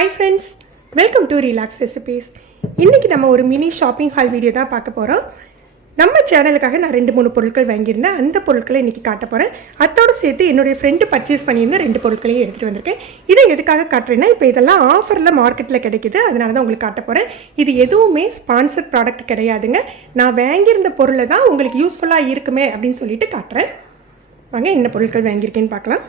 Hi friends, welcome to Relax Recipes. இன்னைக்கு நம்ம ஒரு மினி ஷாப்பிங் ஹால் வீடியோ தான் பார்க்க போறோம். நம்ம சேனலுக்காக நான் 2-3 பொருட்கள் வாங்கியிருந்தேன். அந்த பொருட்களை இன்னைக்கு காட்ட போறேன். அதோட சேர்த்து என்னோட ஃப்ரெண்ட் பர்ச்சேஸ் பண்ணியிருந்த 2 பொருட்களையும் எடுத்துட்டு வந்திருக்கேன். இதை எதுக்காக காட்டுறேன்னா இப்போ இதெல்லாம் ஆஃபர்ல மார்க்கெட்ல கிடைக்குது. அதனால தான் உங்களுக்கு காட்ட போறேன். இது எதுவுமே ஸ்பான்சர்ட் ப்ராடக்ட் கிடையாதுங்க. நான் வாங்கியிருந்த பொருளை தான் உங்களுக்கு யூஸ்ஃபுல்லா இருக்குமே அப்படின்னு சொல்லிட்டு காட்டுறேன். வாங்க என்ன பொருட்கள் வாங்கியிருக்கேன்னு பார்க்கலாம்.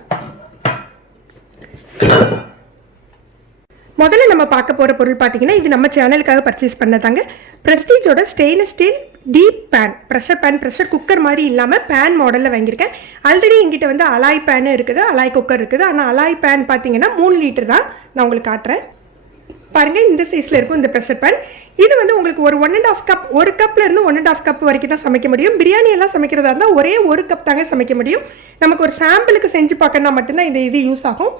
முதல்ல நம்ம பார்க்க போகிற பொருள் பார்த்தீங்கன்னா இது நம்ம சேனலுக்காக பர்ச்சேஸ் பண்ணதாங்க. ப்ரெஸ்டீஜோட stainless steel deep pan, pressure cooker மாதிரி இல்லாமல் பேன் மாடலில் வாங்கியிருக்கேன். ஆல்ரெடி எங்கிட்ட வந்து அலாய் பேன் இருக்குது, அலாய் குக்கர் இருக்குது. ஆனால் அலாய் பேன் பார்த்தீங்கன்னா 3 லிட்டர் தான். நான் உங்களுக்கு காட்டுறேன் பாருங்கள். இந்த சைஸில் இருக்கும் இந்த ப்ரெஷர் பேன். இது வந்து உங்களுக்கு ஒரு 1.5 கப், ஒரு கப்பில் இருந்து 1.5 கப் வரைக்கும் தான் சமைக்க முடியும். பிரியாணி எல்லாம் சமைக்கிறதா இருந்தால் ஒரே ஒரு கப் தாங்க சமைக்க முடியும். நமக்கு ஒரு சாம்பிளுக்கு செஞ்சு பார்க்கணுன்னா மட்டும்தான் இது யூஸ் ஆகும்.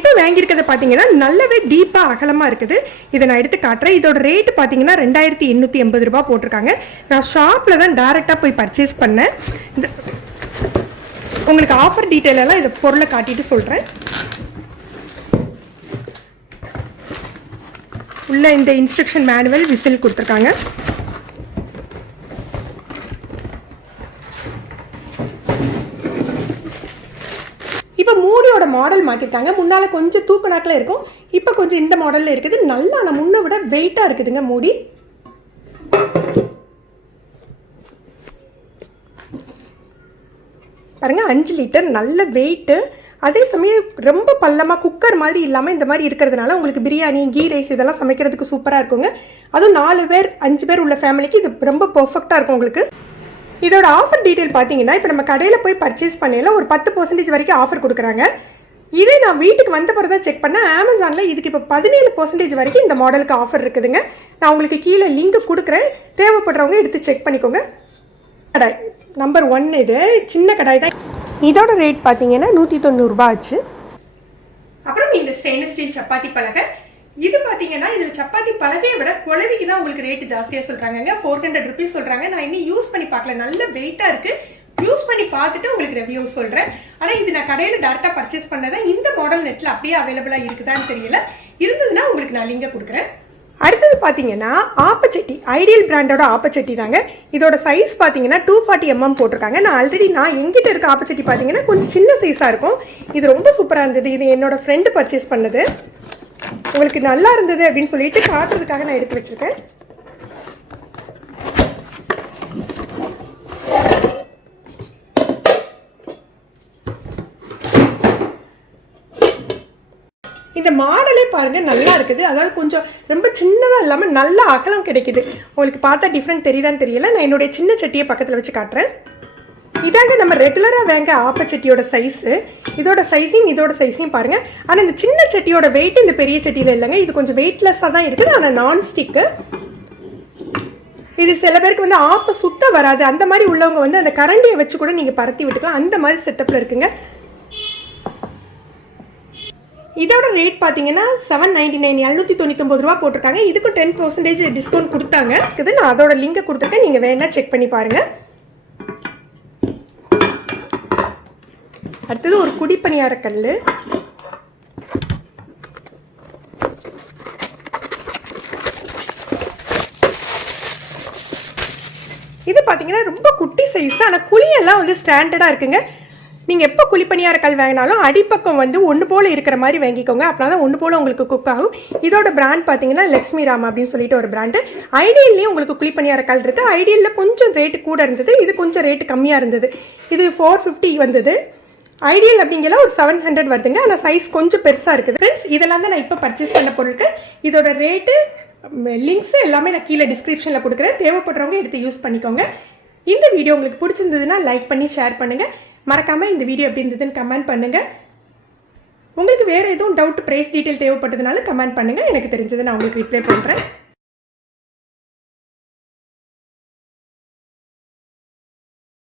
இப்போ வாங்கியிருக்கிறத பார்த்தீங்கன்னா நல்லாவே டீப்பாக அகலமாக இருக்குது. இதை நான் எடுத்து காட்டுறேன். இதோட ரேட்டு பார்த்தீங்கன்னா 2880 ரூபா போட்டிருக்காங்க. நான் ஷாப்பில் தான் டேரெக்டாக போய் பர்ச்சேஸ் பண்ணேன். உங்களுக்கு ஆஃபர் டீட்டெயில் எல்லாம் இதை பொருளை காட்டிட்டு சொல்கிறேன். உள்ள இந்த இன்ஸ்ட்ரக்ஷன் மேனுவல் விசில் கொடுத்துருக்காங்க. இப்போ மூடியோட மாடல் மாற்றிருக்காங்க. முன்னால் கொஞ்சம் தூக்கு நாட்டில் இருக்கும், இப்போ கொஞ்சம் இந்த மாடலில் இருக்குது. நல்லா நான் முன்னை விட வெயிட்டாக இருக்குதுங்க மூடி. பாருங்கள் 5 லிட்டர் நல்ல வெயிட்டு. அதே சமயம் ரொம்ப பள்ளமாக குக்கர் மாதிரி இல்லாமல் இந்த மாதிரி இருக்கிறதுனால உங்களுக்கு பிரியாணி, கீ ரைஸ் இதெல்லாம் சமைக்கிறதுக்கு சூப்பராக இருக்குங்க. அதுவும் 4 பேர் 5 பேர் உள்ள ஃபேமிலிக்கு இது ரொம்ப பர்ஃபெக்டாக இருக்கும் உங்களுக்கு. இதோட ஆஃபர் டீட்டெயில் பார்த்தீங்கன்னா இப்போ நம்ம கடையில் போய் பர்ச்சேஸ் பண்ணல ஒரு 10% வரைக்கும் ஆஃபர் கொடுக்குறாங்க. இதே நான் வீட்டுக்கு வந்த பிறகு தான் செக் பண்ணேன். அமேசானில் இதுக்கு இப்போ 17% வரைக்கும் இந்த மாடலுக்கு ஆஃபர் இருக்குதுங்க. நான் உங்களுக்கு கீழே லிங்க் கொடுக்குறேன், தேவைப்படுறவங்க எடுத்து செக் பண்ணிக்கோங்க. கடாய் நம்பர் 1 இது சின்ன கடாய் தான். இதோட ரேட் பார்த்தீங்கன்னா 190 ரூபா ஆச்சு. அப்புறம் இந்த ஸ்டெயின்லெஸ் ஸ்டீல் சப்பாத்தி பலகை. இது பார்த்தீங்கன்னா இதில் சப்பாத்தி பலகையை விட குழவிக்கு தான் உங்களுக்கு ரேட்டு ஜாஸ்தியாக சொல்கிறாங்க. 400 ருபீஸ் சொல்கிறாங்க. நான் இன்னும் யூஸ் பண்ணி பார்க்கல, நல்ல வெயிட்டாக இருக்குது. யூஸ் பண்ணி பார்த்துட்டு உங்களுக்கு ரிவ்யூ சொல்கிறேன். ஆனால் இது நான் கடையில் டேரெக்டாக பர்ச்சேஸ் பண்ணதான். இந்த மாடல் நெட்டில் அப்படியே அவைலபிளாக இருக்குதான்னு தெரியல. இருந்ததுன்னா உங்களுக்கு நான் லிங்கை கொடுக்குறேன். அடுத்தது பார்த்தீங்கன்னா ஆப்பச்சட்டி, ஐடியல் பிராண்டோட ஆப்பச்சட்டி தாங்க. இதோட சைஸ் பார்த்தீங்கன்னா 240 mm போட்டிருக்காங்க. நான் எங்கிட்ட இருக்க ஆப்பச்சட்டி பார்த்தீங்கன்னா கொஞ்சம் சின்ன சைஸாக இருக்கும். இது ரொம்ப சூப்பராக இருந்தது. இது என்னோட ஃப்ரெண்டு பர்ச்சேஸ் பண்ணது. உங்களுக்கு நல்லா இருந்தது அப்படின்னு சொல்லிட்டு காட்டுறதுக்காக நான் எடுத்து வச்சிருக்கேன். இந்த மாடலே பாருங்க நல்லா இருக்குது. அதாவது கொஞ்சம் ரொம்ப சின்னதாக இல்லாமல் நல்ல அகலம் கிடைக்குது. உங்களுக்கு பார்த்தா டிஃப்ரெண்ட் தெரியுதான்னு தெரியல. நான் என்னுடைய சின்ன சட்டியை பக்கத்தில் வச்சு காட்டுறேன். இதாங்க நம்ம ரெகுலராக வாங்க ஆப்பச்சட்டியோட சைஸு. இதோட சைஸையும் பாருங்கள். ஆனால் இந்த சின்ன சட்டியோட வெயிட் இந்த பெரிய சட்டியில் இல்லைங்க. இது கொஞ்சம் வெயிட்லெஸ்ஸாக தான் இருக்குது. ஆனால் நான்ஸ்டிக்கு. இது சில பேருக்கு வந்து ஆப்பை சுத்த வராது, அந்த மாதிரி உள்ளவங்க வந்து அந்த கரண்டியை வச்சு கூட நீங்கள் பரத்தி விட்டுக்கலாம். அந்த மாதிரி செட்டப்பில் இருக்குங்க. இதோட ரேட் பார்த்தீங்கன்னா 799, 799 ரூபா போட்டிருக்காங்க. இதுக்கும் 10% டிஸ்கவுண்ட் கொடுத்தாங்க. நான் அதோட லிங்கை கொடுத்துருக்கேன், நீங்கள் வேணால் செக் பண்ணி பாருங்கள். அடுத்தது ஒரு குடி பணியாரக்கல். இது பார்த்தீங்கன்னா ரொம்ப குட்டி சைஸ், ஆனால் குழியெல்லாம் வந்து ஸ்டாண்டர்டாக இருக்குங்க. நீங்கள் எப்போ குழிப்பணியாரக்கல் வாங்கினாலும் அடிப்பக்கம் வந்து ஒன்று போல் இருக்கிற மாதிரி வாங்கிக்கோங்க. அப்படின்னா தான் ஒன்று போல் உங்களுக்கு குக் ஆகும். இதோட பிராண்ட் பார்த்தீங்கன்னா லக்ஷ்மி ராம் அப்படின்னு சொல்லிட்டு ஒரு பிராண்டு. ஐடியல்லையும் உங்களுக்கு குழிப்பணியாரக்கல் இருக்குது. ஐடியலில் கொஞ்சம் ரேட்டு கூட இருந்தது, இது கொஞ்சம் ரேட்டு கம்மியாக இருந்தது. இது 450 வந்தது. ஐடியல் அப்படிங்கிற ஒரு 700 வருதுங்க. ஆனால் சைஸ் கொஞ்சம் பெருசாக இருக்குது. ஃப்ரெண்ட்ஸ், இதெல்லாம் தான் நான் இப்போ பர்ச்சேஸ் பண்ண பொருட்கள். இதோட ரேட்டு, லிங்க்ஸ் எல்லாமே நான் கீழே டிஸ்கிரிப்ஷனில் கொடுக்குறேன். தேவைப்படுறவங்க எடுத்து யூஸ் பண்ணிக்கோங்க. இந்த வீடியோ உங்களுக்கு பிடிச்சிருந்ததுன்னா லைக் பண்ணி ஷேர் பண்ணுங்கள். மறக்காமல் இந்த வீடியோ எப்படி இருந்ததுன்னு கமெண்ட் பண்ணுங்கள். உங்களுக்கு வேறு எதுவும் டவுட், ப்ரைஸ் டீட்டெயில் தேவைப்பட்டதுனால கமெண்ட் பண்ணுங்கள். எனக்கு தெரிஞ்சதை நான் உங்களுக்கு ரிப்ளை பண்ணுறேன்.